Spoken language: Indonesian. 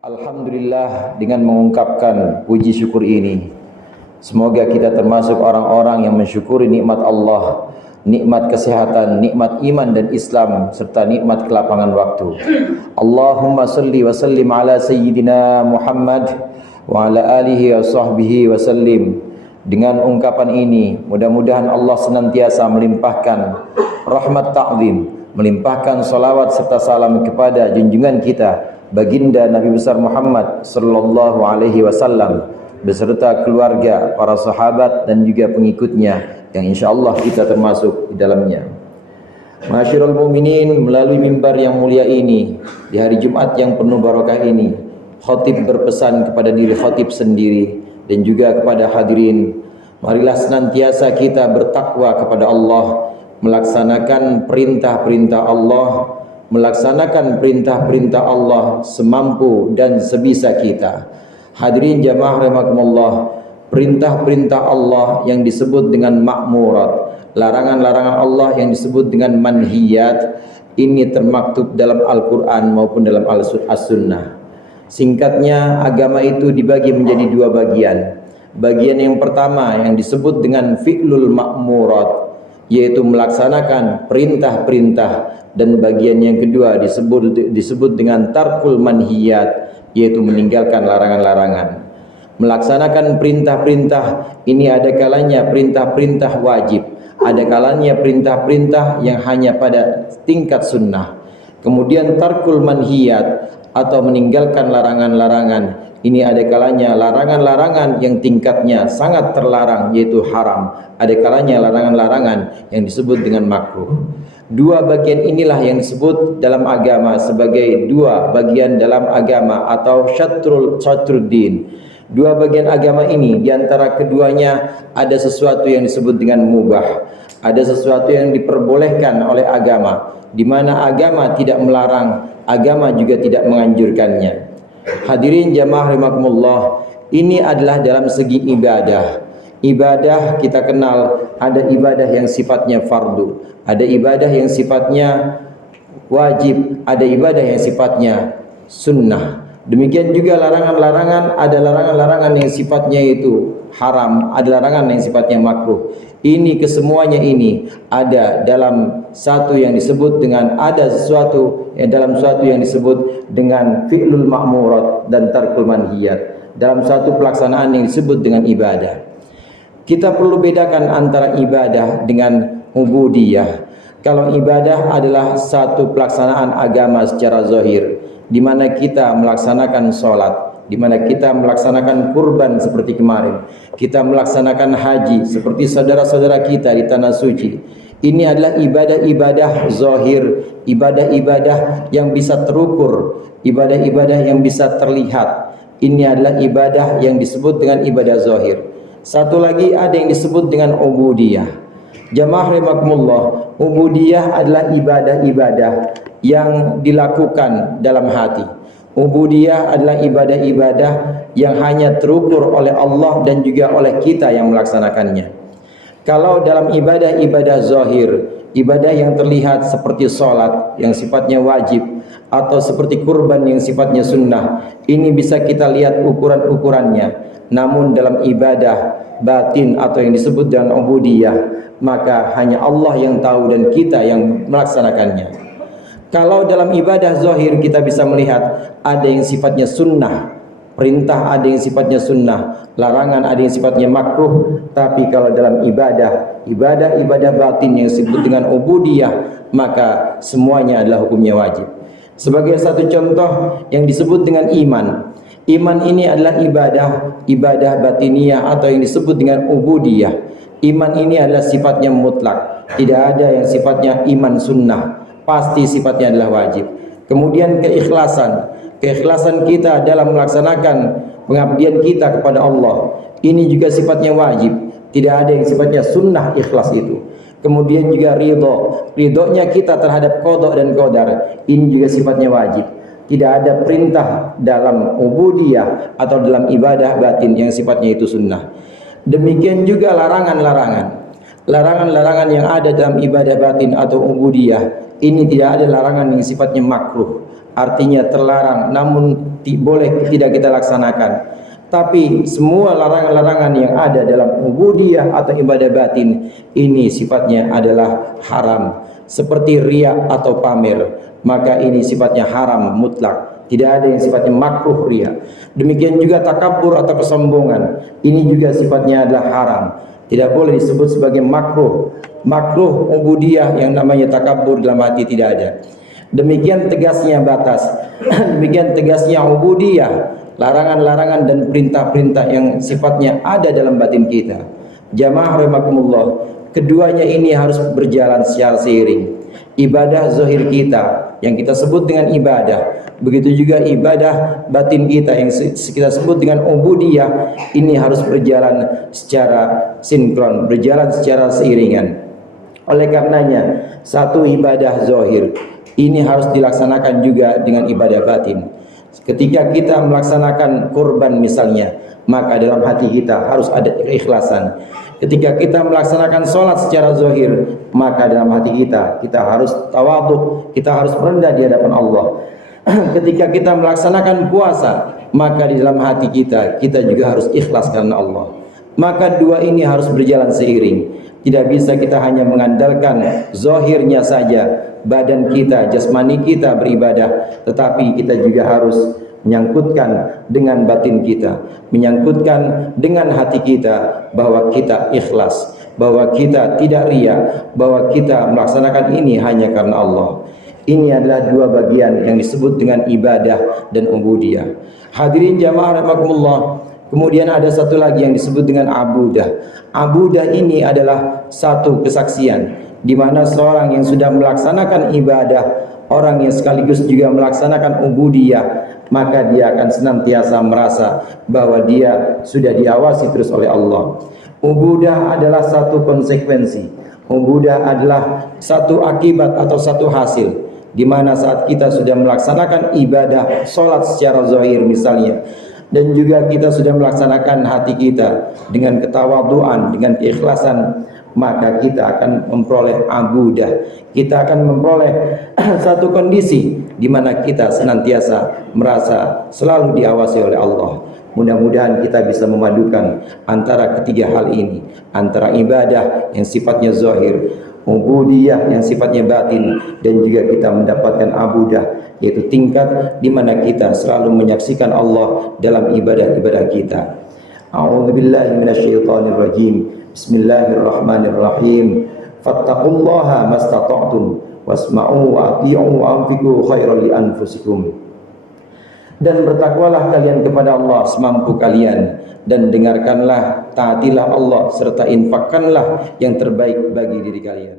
Alhamdulillah, dengan mengungkapkan puji syukur ini, semoga kita termasuk orang-orang yang mensyukuri nikmat Allah, nikmat kesehatan, nikmat iman dan Islam, serta nikmat kelapangan waktu. Allahumma salli wa sallim ala sayyidina Muhammad wa ala alihi wa sahbihi wa sallim. Dengan ungkapan ini, mudah-mudahan Allah senantiasa melimpahkan rahmat ta'zim, melimpahkan salawat serta salam kepada junjungan kita baginda Nabi besar Muhammad sallallahu alaihi wasallam beserta keluarga, para sahabat dan juga pengikutnya yang insyaallah kita termasuk di dalamnya. Masyarul mukminin, melalui mimbar yang mulia ini di hari Jumat yang penuh barakah ini, khatib berpesan kepada diri khatib sendiri dan juga kepada hadirin, marilah senantiasa kita bertakwa kepada Allah, melaksanakan perintah-perintah Allah, melaksanakan perintah-perintah Allah semampu dan sebisa kita. Hadirin jamaah rahimakumullah, perintah-perintah Allah yang disebut dengan ma'murat, larangan-larangan Allah yang disebut dengan manhiyat, ini termaktub dalam Al-Quran maupun dalam As-Sunnah. Singkatnya, agama itu dibagi menjadi dua bagian. Bagian yang pertama yang disebut dengan fi'lul ma'murat, yaitu melaksanakan perintah-perintah, dan bagian yang kedua disebut dengan tarkul manhiyat, yaitu meninggalkan larangan-larangan. Melaksanakan perintah-perintah ini ada kalanya perintah-perintah wajib, ada kalanya perintah-perintah yang hanya pada tingkat sunnah. Kemudian tarkul manhiyat atau meninggalkan larangan-larangan, ini ada kalanya larangan-larangan yang tingkatnya sangat terlarang, yaitu haram. Ada kalanya larangan-larangan yang disebut dengan makruh. Dua bagian inilah yang disebut dalam agama sebagai dua bagian dalam agama atau syatruddin. Dua bagian agama ini, diantara keduanya ada sesuatu yang disebut dengan mubah, ada sesuatu yang diperbolehkan oleh agama, di mana agama tidak melarang, agama juga tidak menganjurkannya. Hadirin jamaah rahimakumullah, ini adalah dalam segi ibadah. Ibadah kita kenal, ada ibadah yang sifatnya fardu, ada ibadah yang sifatnya wajib, ada ibadah yang sifatnya sunnah. Demikian juga larangan-larangan, ada larangan-larangan yang sifatnya itu haram, ada larangan yang sifatnya makruh. Ini kesemuanya ini ada dalam satu yang disebut dengan dalam suatu yang disebut dengan fi'lul ma'murat dan tarkul manhiyat, dalam satu pelaksanaan yang disebut dengan ibadah. Kita perlu bedakan antara ibadah dengan ubudiyah. Kalau ibadah adalah satu pelaksanaan agama secara zahir, di mana kita melaksanakan sholat, di mana kita melaksanakan kurban seperti kemarin, kita melaksanakan haji seperti saudara-saudara kita di tanah suci. Ini adalah ibadah-ibadah zahir, ibadah-ibadah yang bisa terukur, ibadah-ibadah yang bisa terlihat. Ini adalah ibadah yang disebut dengan ibadah zahir. Satu lagi ada yang disebut dengan ubudiyah. Jamaah rahimakumullah, ubudiyah adalah ibadah-ibadah yang dilakukan dalam hati. Ubudiyah adalah ibadah-ibadah yang hanya terukur oleh Allah dan juga oleh kita yang melaksanakannya. Kalau dalam ibadah-ibadah zahir, ibadah yang terlihat seperti sholat yang sifatnya wajib, atau seperti kurban yang sifatnya sunnah, ini bisa kita lihat ukuran-ukurannya. Namun dalam ibadah batin atau yang disebut dengan ubudiyah, maka hanya Allah yang tahu dan kita yang melaksanakannya. Kalau dalam ibadah zahir kita bisa melihat ada yang sifatnya sunnah, perintah ada yang sifatnya sunnah, larangan ada yang sifatnya makruh. Tapi kalau dalam ibadah batin yang disebut dengan ubudiyah, maka semuanya adalah hukumnya wajib. Sebagai satu contoh yang disebut dengan iman. Iman ini adalah ibadah batiniyah atau yang disebut dengan ubudiyah. Iman ini adalah sifatnya mutlak, tidak ada yang sifatnya iman sunnah, pasti sifatnya adalah wajib. Kemudian keikhlasan kita dalam melaksanakan pengabdian kita kepada Allah, ini juga sifatnya wajib, tidak ada yang sifatnya sunnah ikhlas itu. Kemudian juga ridhonya kita terhadap qada dan qadar, ini juga sifatnya wajib. Tidak ada perintah dalam ubudiyah atau dalam ibadah batin yang sifatnya itu sunnah. Demikian juga larangan-larangan yang ada dalam ibadah batin atau ubudiyah, Ini tidak ada larangan yang sifatnya makruh, artinya terlarang namun boleh tidak kita laksanakan. Tapi semua larangan-larangan yang ada dalam ubudiyah atau ibadah batin ini sifatnya adalah haram. Seperti riya atau pamer, maka ini sifatnya haram mutlak. Tidak ada yang sifatnya makruh riya. Demikian juga takabbur atau kesombongan, ini juga sifatnya adalah haram. Tidak boleh disebut sebagai makruh. Makruh ubudiyah yang namanya takabbur dalam hati tidak ada. Demikian tegasnya batas, demikian tegasnya ubudiyah, larangan-larangan dan perintah-perintah yang sifatnya ada dalam batin kita. Jamaah rahimakumullah, keduanya ini harus berjalan secara seiring. Ibadah zahir kita yang kita sebut dengan ibadah, begitu juga ibadah batin kita yang kita sebut dengan ubudiyah, ini harus berjalan secara sinkron, berjalan secara seiringan. Oleh karenanya, satu ibadah zahir ini harus dilaksanakan juga dengan ibadah batin. Ketika kita melaksanakan kurban misalnya, maka dalam hati kita harus ada keikhlasan. Ketika kita melaksanakan sholat secara zahir, maka dalam hati kita harus tawadhu, kita harus merendah di hadapan Allah. Ketika kita melaksanakan puasa, maka di dalam hati kita juga harus ikhlas karena Allah. Maka dua ini harus berjalan seiring. Tidak bisa kita hanya mengandalkan zahirnya saja, badan kita, jasmani kita beribadah, tetapi kita juga harus menyangkutkan dengan batin kita, menyangkutkan dengan hati kita bahwa kita ikhlas, bahwa kita tidak riya, bahwa kita melaksanakan ini hanya karena Allah. Ini adalah dua bagian yang disebut dengan ibadah dan ubudiyah. Hadirin jamaah rahimakumullah. Kemudian ada satu lagi yang disebut dengan abudah. Abudah ini adalah satu kesaksian di mana seorang yang sudah melaksanakan ibadah, orang yang sekaligus juga melaksanakan ubudiyah, maka dia akan senantiasa merasa bahwa dia sudah diawasi terus oleh Allah. Ubudah adalah satu konsekuensi. Ubudah adalah satu akibat atau satu hasil, di mana saat kita sudah melaksanakan ibadah sholat secara zahir misalnya, dan juga kita sudah melaksanakan hati kita dengan ketawaduan, dengan keikhlasan, maka kita akan memperoleh abudah. Kita akan memperoleh satu kondisi di mana kita senantiasa merasa selalu diawasi oleh Allah. Mudah-mudahan kita bisa memadukan antara ketiga hal ini, antara ibadah yang sifatnya zahir, ubudiyah yang sifatnya batin, dan juga kita mendapatkan abudah, yaitu tingkat di mana kita selalu menyaksikan Allah dalam ibadah-ibadah kita. A'udzubillahi minasyaitonirrajim. Bismillahirrahmanirrahim. Fattaqullaha mastata'tum wasma'u wa ati'u wa anfiqu khairan li anfusikum. Dan bertakwalah kalian kepada Allah semampu kalian, dan dengarkanlah, taatilah Allah, serta infakkanlah yang terbaik bagi diri kalian.